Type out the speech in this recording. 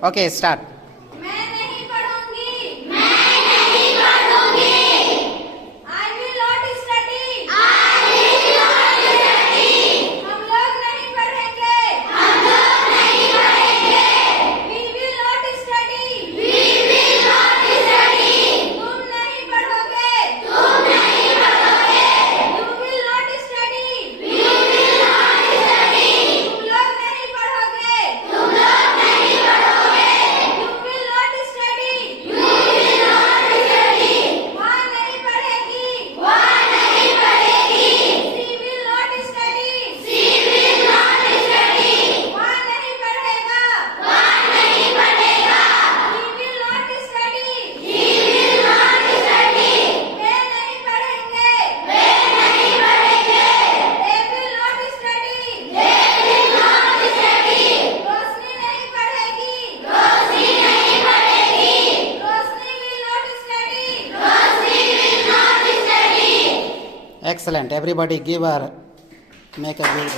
Okay, start. मैं नहीं पढ़ूंगी, मैं नहीं पढ़ूंगी। I will not study, I will not study। हम लोग नहीं पढ़ेंगे, हम लोग नहीं पढ़ेंगे। We will not study, we will not study। तुम नहीं पढ़ोगे, तुम नहीं पढ़ोगे। You will not study, you will not study। तुम लोग नहीं पढ़ोगे, तुम लोग नहीं पढ़ोगे। You will not study, you will not study। वहाँ नहीं पढ़ेगी, वहाँ नहीं पढ़ेगी। She will not study, she will not study। वहाँ नहीं पढ़ेगा, वहाँ नहीं पढ़ेगा। He will not study, he will not study। वे नहीं पढ़ेंगे, वे नहीं पढ़ेंगे। They will not study, they will not study। रोशनी नहीं पढ़ेगी, रोशनी नहीं पढ़ेगी। रोशनी will not study, Roshni will not study। Excellent. Everybody give her, make a good